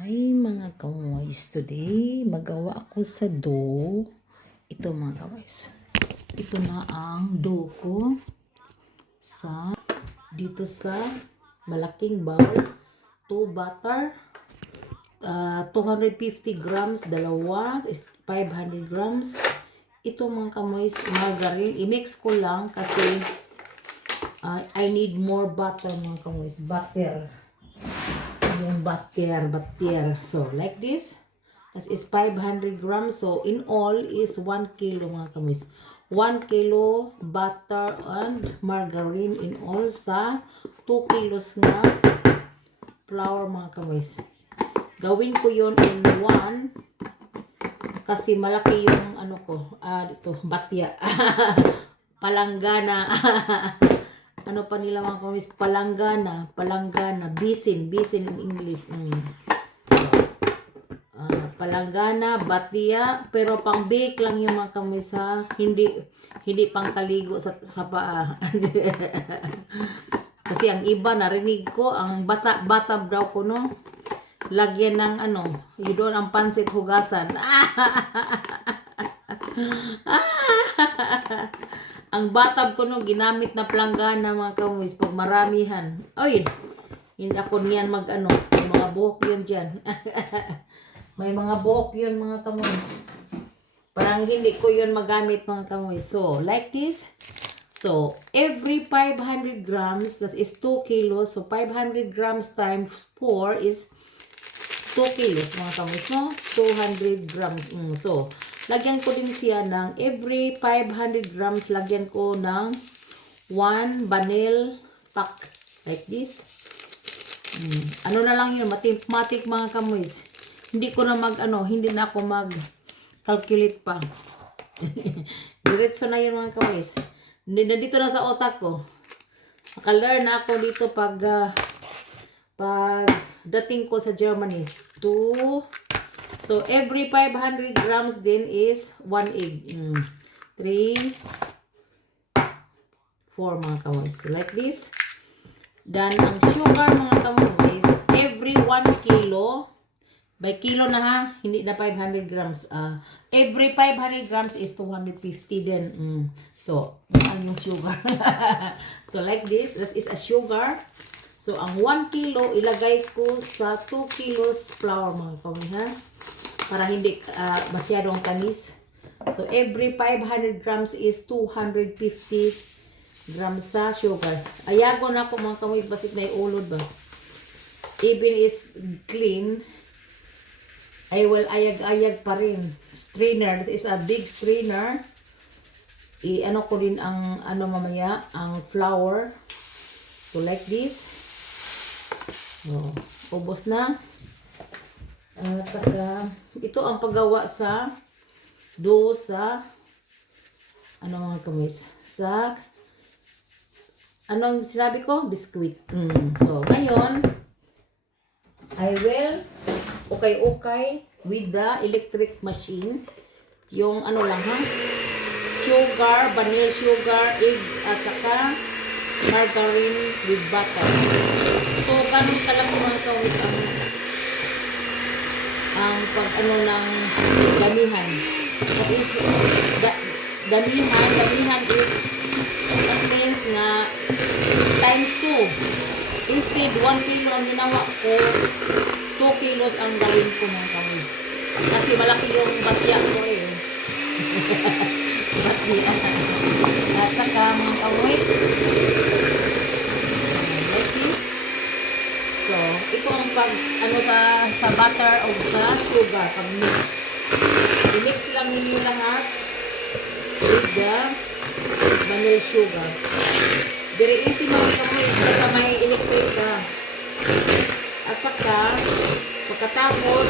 Hi mga kaways, today magawa ako sa dough. Ito mga kaways, ito na ang dough ko dito sa malaking bowl. 2 butter, 250 grams, dalawa is 500 grams. Ito mga kaways, margarine, i-mix ko lang kasi I need more butter mga kaways, butter. Yung butter. So, like this. That is 500 grams. So, in all is 1 kilo mga kamis. 1 kilo butter and margarine in all sa 2 kilos na flour mga kamis. Gawin ko yon in 1 kasi malaki yung ano ko. Dito, batya. Palanggana. Ano pa nila mga kamis? Palanggana, bisin in English. So, palanggana, batya, pero pang bake lang yung mga kamis ha. Hindi pang kaligo sa paa. Kasi ang iba narinig ko, ang bata daw ko no, lagyan ng you doon ang pansit hugasan. Ang batab ko no, ginamit na planggana mga kamis pag maramihan. Oy, hindi ako niyan may mga buhok yun dyan. May mga buhok yun mga kamis. Parang hindi ko yun magamit mga kamis. So, like this. So, every 500 grams, that is 2 kilos. So, 500 grams times 4 is 2 kilos mga kamis, no? 200 grams. So, lagyan ko din siya ng every 500 grams, lagyan ko ng 1 vanilla pack. Like this. Ano na lang yun, mathematic mga kamoys. Hindi ko na hindi na ako mag-calculate pa. Diretso na yun mga kamoys. Nandito na sa otak ko. Nakalearn na ako dito pag dating ko sa Germany. 2. So, every 500 grams din is 1 egg. 3, 4 mga kamoys. So, like this. Then, ang sugar mga kamoys, every 1 kilo, by kilo na ha, hindi na 500 grams. Every 500 grams is 250 din. So, yan yung sugar. So, like this, that is a sugar. So, ang 1 kilo, ilagay ko sa 2 kilos flour mga kamoy ha. Para hindi masyadong tamis. So, every 500 grams is 250 grams sa sugar. Ayago na ako mga kamoy, basit na iulod ba. Even is clean, I will ayag-ayag pa rin. Strainer, this is a big strainer. I-ano ko din ang mamaya, ang flour. So, like this. So, ubos na. At saka, ito ang paggawa sa dough sa mga kamis, sa anong sinabi ko? Biscuit. So, ngayon I will ukay with the electric machine. Yung lang ha, sugar, vanilla sugar, eggs, at saka margarine with butter. So, ganun talaga mga kamis ang pag ng damihan. That is, damihan is, that means nga times 2. Instead 1 kilo ang ginawa ko, 2 kilos ang gawin ko mga kamis. Kasi malaki yung batya ko eh. Batya. At saka mga kamis, like this. So, ito ang sa butter o sa sugar, pag-mix. I-mix lang ninyo lahat with the vanilla sugar. Very easy mga kamoy, saka may electric ka. At saka, pagkatapos,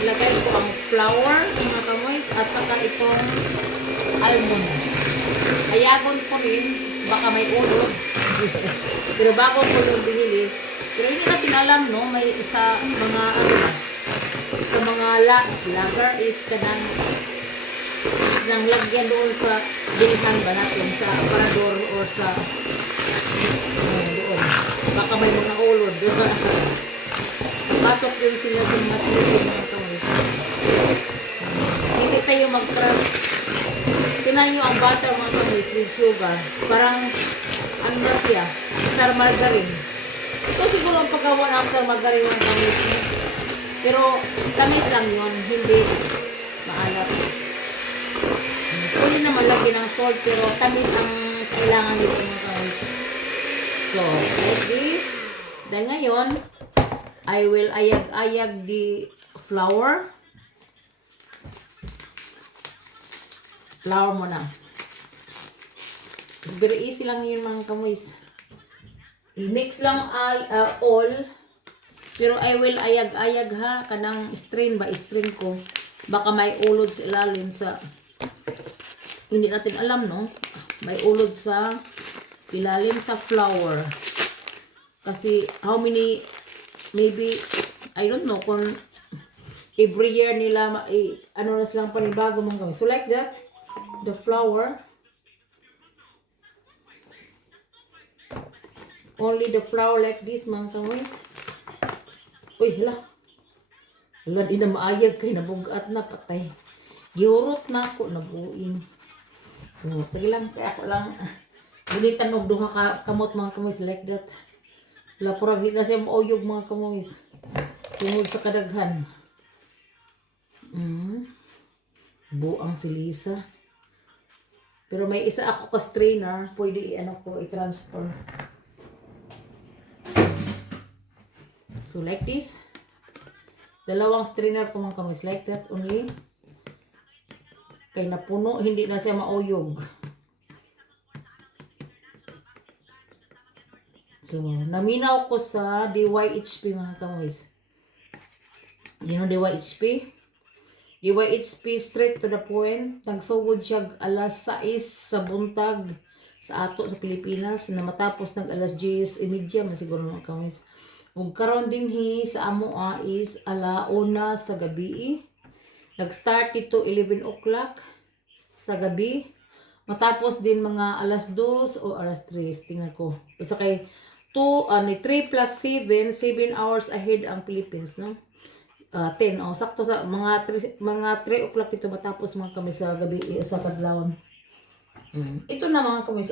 ilagay ko ang flour, mga kamoy, at saka itong almond. Ayagon ko rin, baka may ulod. Pero bago ko yung binili, pero hindi natin alam, no? May isa mga sa mga lager is kanang lagyan doon sa bilihan ba natin sa aparador or sa doon. Baka may mga ulod. Pasok din sila sa mga sleeping mga kamis. Hindi tayo mag-trust. Tinan nyo ang butter mga kamis with sugar. Parang, ano na siya? Star margarine. Ito siguro ang paggawa after margarine mga kamis. Pero, tamis lang yun. Hindi maalat. Pwede naman lagi ng salt, pero tamis ang kailangan nito mga kamis. So, like this. Then ngayon, I will ayag-ayag the flour. Flour mo na. It's very easy lang yun mga kamis. I-mix lang all. Pero I will ayag-ayag ha. Kanang strain ba? Strain ko. Baka may ulod sa ilalim sa... Hindi natin alam, no? May ulod sa ilalim sa flour. Kasi how many... Maybe, I don't know kung every year nila, ano na silang panibago mga kamis. So like that, the flour, only the flour like this mga kamis. Uy, hala. Hala, di na maayag kay nabugat na patay. Giurot na ako, nabuin. Oh, sige lang, kaya ako lang. Gulitan og duha ka kamot mga kamis like that. Lapura di na siya mauyog mga kamoys. Tungod sa kadaghan. Buang si Lisa. Pero may isa ako ka strainer. Pwede i-transfer. So like this. Dalawang strainer ko mga kamoys. Like that only. Kay napuno. Hindi na siya mauyog. So, naminaw ko sa DYHP mga kamoys. You know DYHP? DYHP straight to the point. Nagsugod siya alas 6 sa buntag sa ato sa Pilipinas na matapos nag alas 10:30 masiguro mga kamoys. Ug karon dinhi sa amo is alauna sa gabi. Nag-start ito 11 o'clock sa gabi. Matapos din mga alas 2 o alas 3. Tingnan ko. Basta kay 3 plus 7 hours ahead ang Philippines, no? 10, sakto sa mga 3 o'clock ito matapos mga kami sa gabi, sa kadlawon. Ito na mga kamis,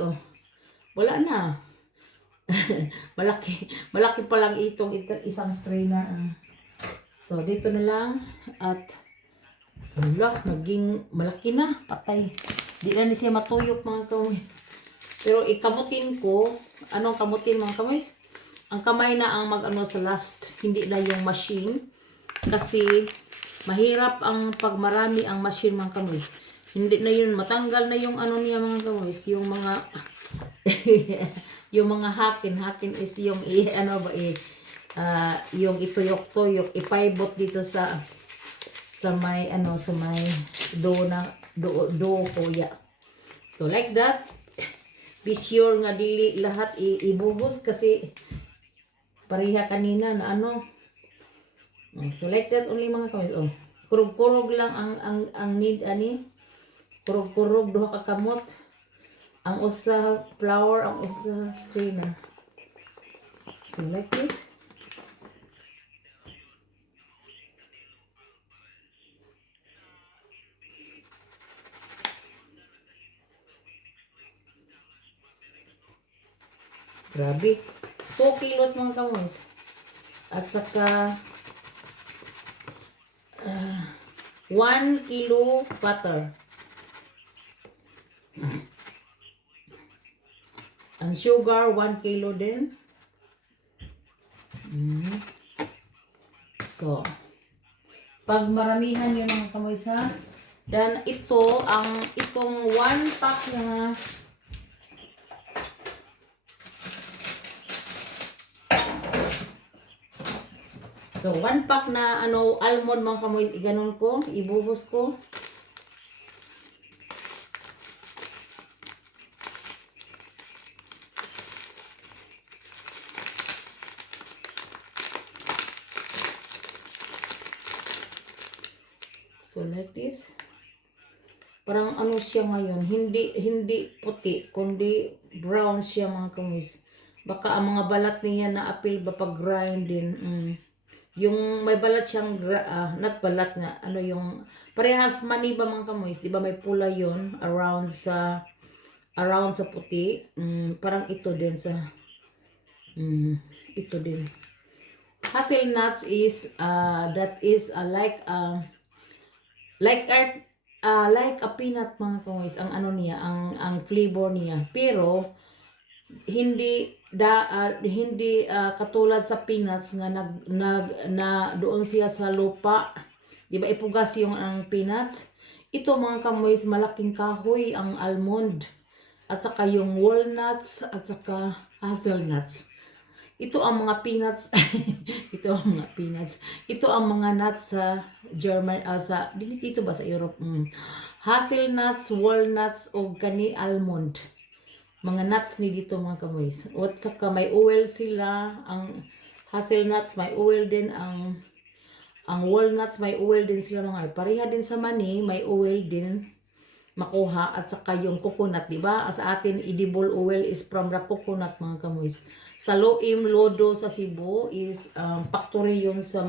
wala na. malaki pa lang itong isang strainer. So, dito na lang at wala, naging malaki na, patay. Di na siya matuyok mga kamis. Pero ikamutin ko, anong kamutin mga kamis? Ang kamay na ang mag-ano sa last, hindi na yung machine. Kasi mahirap ang pagmarami ang machine mga kamis. Hindi na yun, matanggal na yung ano niya mga kamis, yung mga yung mga hakin is yung yung ituyok-tuyok, ipaibot dito sa may sa may do kuya. So like that. Be sure nga dili lahat ibuhos kasi pareha kanina na So like that only mga kamis. Kurog-kurog lang ang need ani. Kurog-kurog duha ka kamot. Ang usa flour, ang usa strainer. So like this. Grabe. 2 kilos mga kamoys. At saka 1 kilo butter. Ang sugar 1 kilo din. So, pag maramihan yun mga kamoys ha. Then itong 1 pack na So, 1 pack na almond mga kamoy, iganon ko, ibuhos ko. So, like this. Parang siya ngayon, hindi puti, kundi brown siya mga kamoy. Baka ang mga balat niya na apil ba pag grind din. Yung may balat siyang, not balat nga, ano yung, parehas mani ba mga kamoys, di ba may pula yon around sa puti. Parang ito din sa, ito din. Hazelnuts is, that is like a peanut mga kamoys, ang ano niya, ang flavor niya. Pero, hindi katulad sa peanuts nga na doon siya sa lupa, di ba ipugas yung ang peanuts. Ito mga kamoys, malaking kahoy ang almond at saka yung walnuts at saka hazelnuts. Ito ang mga peanuts. Ito ang mga peanuts. Ito ang mga nuts sa German, dito ba sa Europe. Hazelnuts, walnuts o kani almond. Mga nuts ni dito mga kamoys. At saka may oil sila. Ang hazelnuts may oil din. Ang walnuts may oil din sila mga. Pareha din sa mani, may oil din makuha. At saka yung coconut, di ba? Sa atin, edible oil is from the coconut mga kamoys. Sa Loim, Lodo sa Cebu is factory yun sa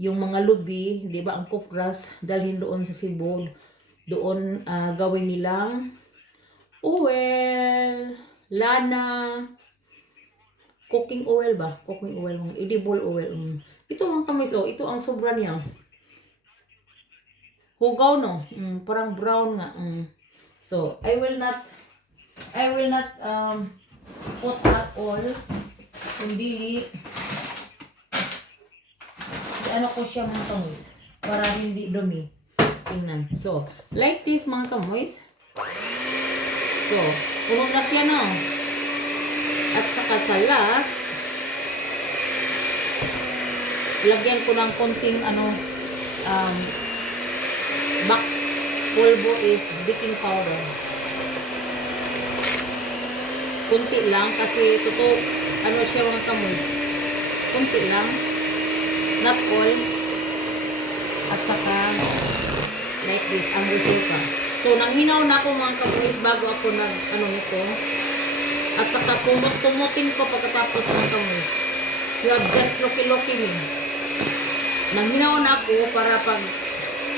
yung mga lubi, di ba? Ang cookgrass dalhin doon sa Cebu. Doon gawin nilang oil, lana, cooking oil ba? Cooking oil, edible oil. Ito mga kamoys, ito ang sobra niya. Hugaw no, parang brown nga. So, I will not put that all. Hindi ano ko siya mga kamoys para hindi dumi. Tingnan. So, like this mga kamoys. So, puno na siya no. At saka sa last, lagyan ko ng konting pulbo is baking powder. Kunti lang kasi siya mga kamoys. Kunti lang. Not all. At saka like this ang resulta. So, nangminaw na ako mga kamoys bago ako nito. At saka tumutin ko pagkatapos mga kamoys. You have just loki-loki me. Nangminaw na ako para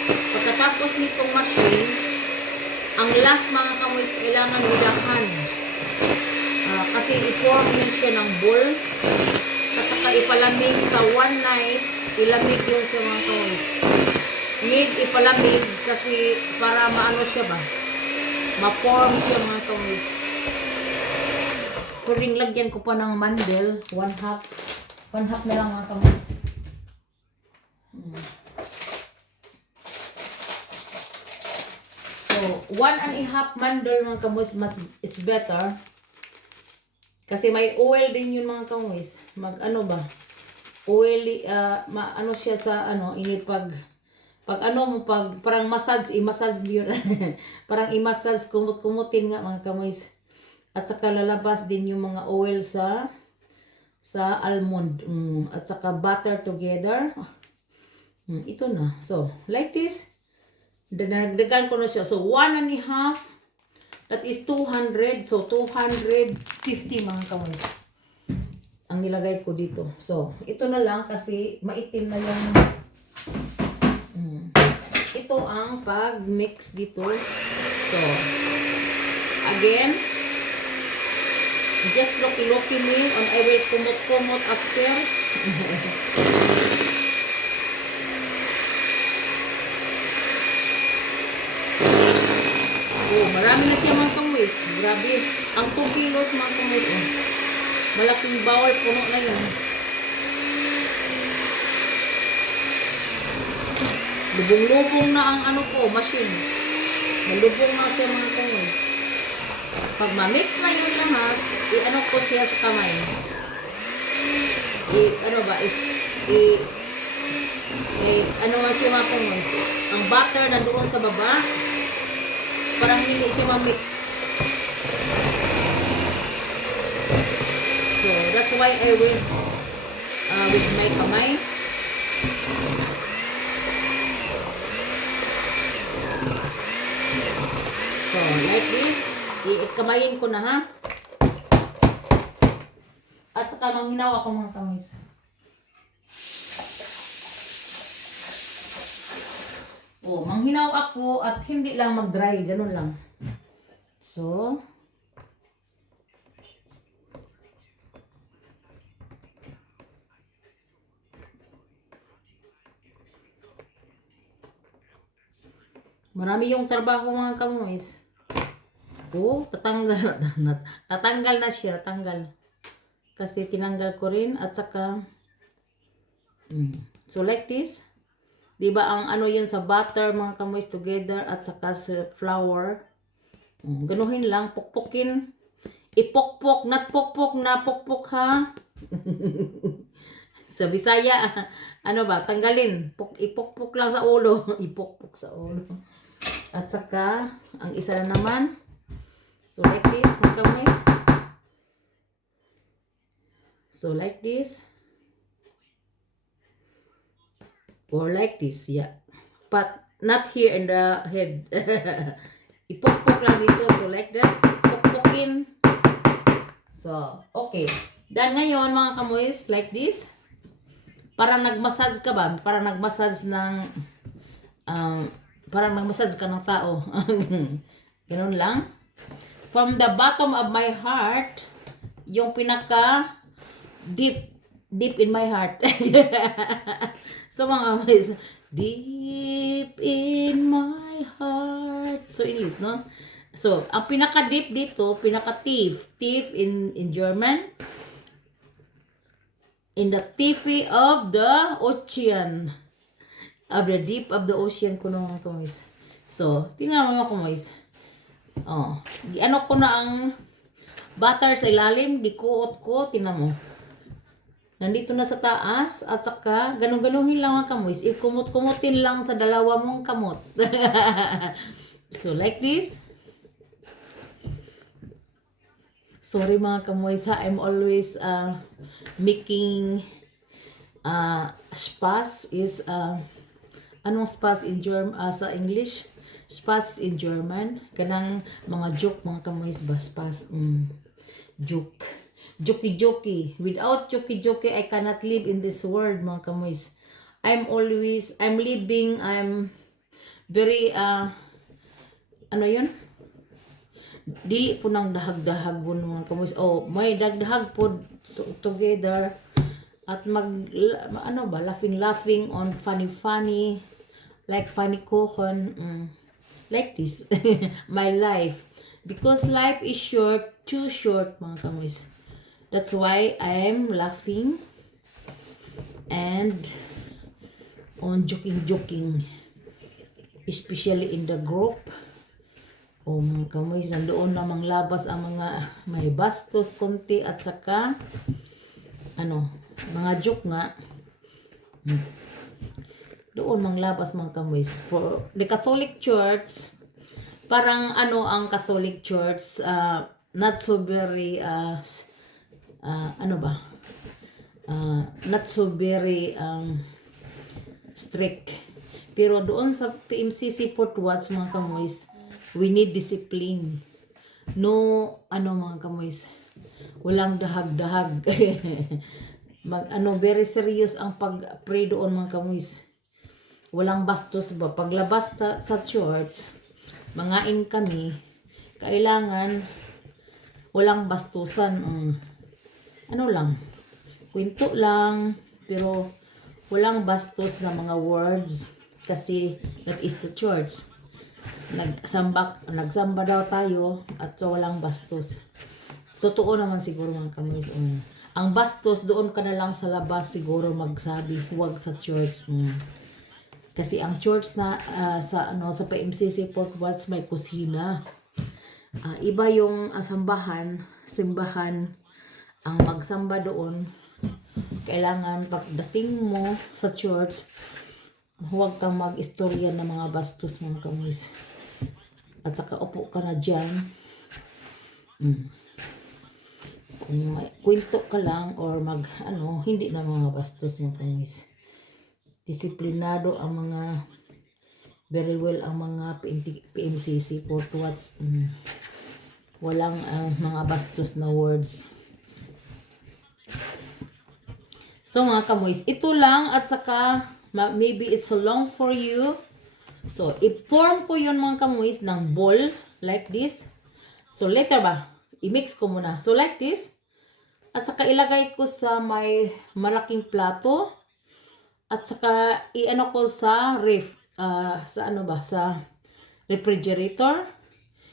pagkatapos nitong machine, ang last mga kamoys kailangan with a hand. Kasi i-form yun siya ng balls. At saka ipalamig sa one night, ilamig yun siya mga kamoys. Need ipalamig kasi para maano siya ba? Ma-form siya mga kamoys. Pwedeng lagyan ko pa ng mandel, one half na lang mga kamoys. So, 1.5 mandel mga kamoys, it's better. Kasi may oil din yun mga kamoys. Oily, ano siya sa parang i-massage yun. Parang i-massage, kumutin nga mga kamoys. At saka lalabas din yung mga oil sa almond. At saka butter together. Ito na. So, like this. Dinagdagan ko na siya. So, 1.5. That is 200. So, 250 mga kamoys. Ang nilagay ko dito. So, ito na lang kasi maitim na yung ito ang pag-mix dito. So, again, just loki-loki me and I will kumot-kumot after. Marami na siya mga kamoys. Grabe. Ang 2 kilos mga kamoys. Malaking bawal, puno na yun. Lubong-lubong na ang machine. Nalubong na siya mga kamoys. Pag ma-mix na yun lahat, ko siya sa kamay. Siya mga kamoys. Ang butter nandoon sa baba. Parang hindi siya ma-mix. So, that's why I will with my kamay. So, like this. Ikamayin ko na ha. At saka manghinaw ako mga kamoys. Oh, manghinaw ako at hindi lang mag-dry, ganun lang. So, marami yung trabaho mga kamoys. Oh, tatanggal na siya, tatanggal. Kasi tinanggal ko rin at saka so like this. 'Di ba ang ano 'yun sa butter mga kamoys together at saka sa flour. Ganuhin lang, pukpukin. Ipokpok, not pokpok na pokpok ha. Sa Bisaya, ano ba, tanggalin. Ipokpok lang sa ulo. Ipokpok sa ulo. At saka, ang isa na naman. So like this, mga kamoys. So like this. Or like this, yeah. But not here in the head. Ipokpok lang dito. So like that. Pokpokin. So, okay. Dan ngayon, mga kamoys, like this. Parang nag-massage ka ba? Parang nag-massage ng... parang nag-massage ka ng tao. Ganun lang. From the bottom of my heart, yung pinaka deep in my heart. So mga guys, deep in my heart. So English, no? So, ang pinaka deep dito, pinaka tief in German, in the tiefy of the ocean. Of the deep of the ocean ko mga kamoys. So, tingnan mo mga kamoys. Oh, ano ko na ang butter sa ilalim, gikuot ko, tingnan mo. Nandito na sa taas at saka ganun-ganuhin lang mga kamoys. Ikumot-kumutin lang sa dalawa mong kamot. So, like this. Sorry mga kamoys ha, I'm always making spas is anong spas in sa English? Spas in German. Kanang mga joke mga kamoys ba spas. Joke. Joki-joki. Without joki-joki, I cannot live in this world mga kamoys. I'm very ano yun? Dili po ng dahag-dahagon mga kamoys. Oh, may dagdahag po together at laughing on funny like funny kuchen like this. My life, because life is short, too short mga kamoys. That's why I am laughing and on joking especially in the group. O mga kamoys, nandoon namang labas ang mga may bastos konti at saka mga joke nga. Doon mang labas mga kamoys. For the Catholic Church, parang ang Catholic Church, not so very, not so very strict. Pero doon sa PMCC Fort Watts mga kamoys, we need discipline. No, mga kamoys, walang dahag-dahag. Very serious ang pag-pray doon mga kamoys. Walang bastos ba? Paglabas sa church, mangain kami, kailangan walang bastusan. Lang, kwento lang, pero walang bastos na mga words kasi that is the church. Nagsamba daw tayo at so walang bastos. Totoo naman siguro mga kamoys. Ang bastos doon ka na lang sa labas siguro magsabi, huwag sa church. Kasi ang church na sa PMCC Fort Watts may kusina. Iba yung simbahan ang magsamba doon. Kailangan pagdating mo sa church, huwag kang mag-istorya ng mga bastos mga kamoys. At saka upo ka na dyan. Kung may kwento ka lang or hindi na mga bastos mga kamoys. Disiplinado ang mga, very well ang mga PMCC Fort Watts. Walang mga bastos na words. So mga kamoys, ito lang at saka maybe it's so long for you. So, i-form ko yun mga kamuis ng ball like this. So, later ba? I-mix ko muna. So, like this. At saka ilagay ko sa may malaking plato. At saka i-ano ko sa ref. Sa ano ba? Sa refrigerator.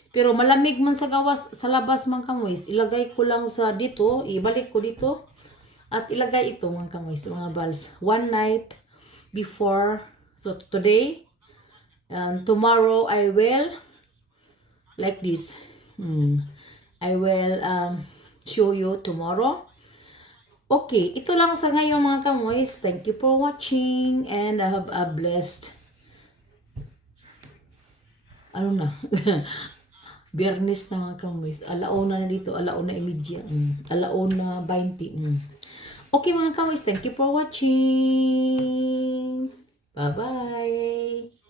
Pero malamig man sa gawas, sa labas mga kamuis. Ilagay ko lang sa dito. Ibalik ko dito. At ilagay ito mga kamuis, mga balls. One night before. So, today. And tomorrow I will like this. I will show you tomorrow. Okay, ito lang sa ngayon mga kamoys. Thank you for watching and I have a blessed ano na Biyernes na mga kamoys. Alauna na dito, alauna imidya. Alauna 20. Okay mga kamoys, thank you for watching. Bye-bye.